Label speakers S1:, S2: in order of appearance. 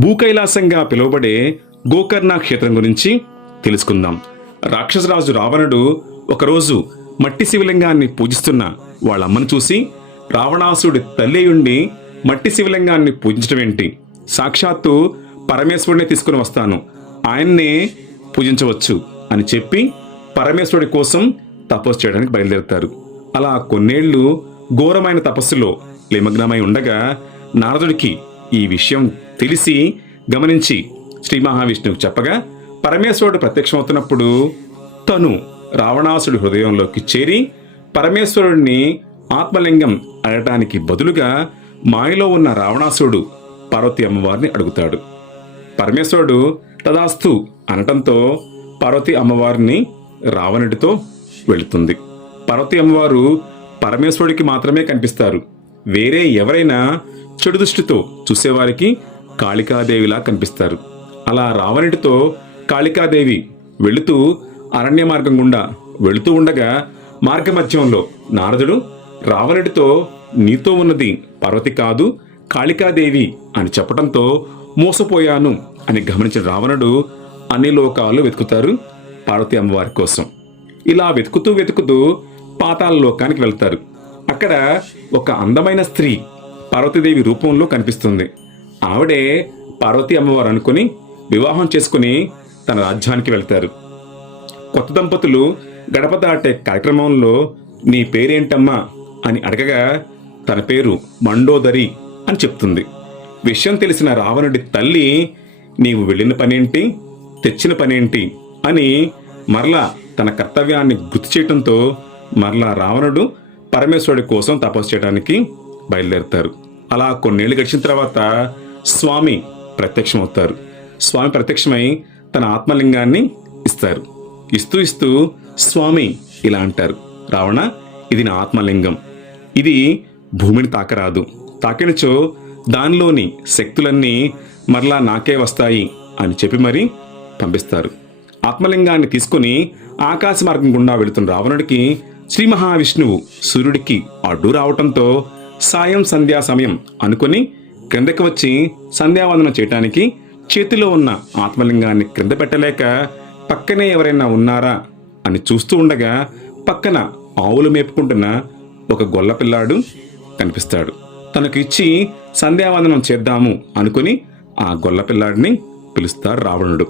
S1: భూకైలాసంగా పిలువబడే గోకర్ణ క్షేత్రం గురించి తెలుసుకుందాం. రాక్షసరాజు రావణుడు ఒకరోజు మట్టి శివలింగాన్ని పూజిస్తున్న వాళ్ళమ్మను చూసి రావణాసుడి తల్లి ఉండి మట్టి శివలింగాన్ని పూజించడం ఏంటి? సాక్షాత్తు పరమేశ్వరుడిని తీసుకుని వస్తాను. ఆయన్నే పూజించవచ్చు అని చెప్పి పరమేశ్వరుడి కోసం తపస్సు చేయడానికి బయలుదేరుతారు. అలా కొన్నేళ్ళు ఘోరమైన తపస్సులో నిమగ్నమై ఉండగా నారదుడికి ఈ విషయం తెలిసి గమనించి శ్రీ మహావిష్ణువు చెప్పగా పరమేశ్వరుడు ప్రత్యక్షమవుతున్నప్పుడు తను రావణాసుడి హృదయంలోకి చేరి పరమేశ్వరుడిని ఆత్మలింగం అడగటానికి బదులుగా మాయలో ఉన్న రావణాసుడు పార్వతి అమ్మవారిని అడుగుతాడు. పరమేశ్వరుడు తదాస్తు అనటంతో పార్వతి అమ్మవారిని రావణుడితో వెళుతుంది. పార్వతి అమ్మవారు పరమేశ్వరుడికి మాత్రమే కనిపిస్తారు. వేరే ఎవరైనా చెడు దృష్టితో చూసేవారికి కాళికాదేవిలా కనిపిస్తారు. అలా రావణుడితో కాళికాదేవి వెళుతూ అరణ్య మార్గం గుండా వెళుతూ ఉండగా మార్గమధ్యంలో నారదుడు రావణుడితో నీతో ఉన్నది పార్వతి కాదు కాళికాదేవి అని చెప్పడంతో మోసపోయాను అని గమనించిన రావణుడు అన్ని లోకాలు వెతుకుతారు పార్వతి అమ్మవారి కోసం. ఇలా వెతుకుతూ వెతుకుతూ పాతాళ లోకానికి వెళ్తారు. అక్కడ ఒక అందమైన స్త్రీ పార్వతీదేవి రూపంలో కనిపిస్తుంది. ఆవిడే పార్వతీ అమ్మవారు అనుకుని వివాహం చేసుకుని తన రాజ్యానికి వెళ్తారు. కొత్త దంపతులు గడప దాటే కార్యక్రమంలో నీ పేరేంటమ్మా అని అడగగా తన పేరు మండోదరి అని చెప్తుంది. విషయం తెలిసిన రావణుడి తల్లి నీవు వెళ్ళిన పనేంటి? తెచ్చిన పనేంటి? అని మరలా తన కర్తవ్యాన్ని గుర్తు చేయటంతో మరలా రావణుడు పరమేశ్వరుడి కోసం తపస్సు చేయడానికి బయలుదేరుతారు. అలా కొన్నేళ్ళు గడిచిన తర్వాత స్వామి ప్రత్యక్షమవుతారు. స్వామి ప్రత్యక్షమై తన ఆత్మలింగాన్ని ఇస్తారు. ఇస్తూ ఇస్తూ స్వామి ఇలా అంటారు. రావణ ఇది నా ఆత్మలింగం. ఇది భూమిని తాకరాదు. తాకినచో దానిలోని శక్తులన్నీ మరలా నాకే వస్తాయి అని చెప్పి మరి పంపిస్తారు. ఆత్మలింగాన్ని తీసుకుని ఆకాశ మార్గం గుండా వెళుతున్న రావణుడికి శ్రీ మహావిష్ణువు సూర్యుడికి అడ్డు రావటంతో సాయం సంధ్యా సమయం అనుకుని క్రిందకి వచ్చి సంధ్యావందనం చేయటానికి చేతిలో ఉన్న ఆత్మలింగాన్ని క్రింద పెట్టలేక పక్కనే ఎవరైనా ఉన్నారా అని చూస్తూ ఉండగా పక్కన ఆవులు మేపుకుంటున్న ఒక గొల్ల పిల్లాడు కనిపిస్తాడు. తనకు ఇచ్చి సంధ్యావందనం చేద్దాము అనుకుని ఆ గొల్ల పిల్లాడిని పిలుస్తాడు రావణుడు.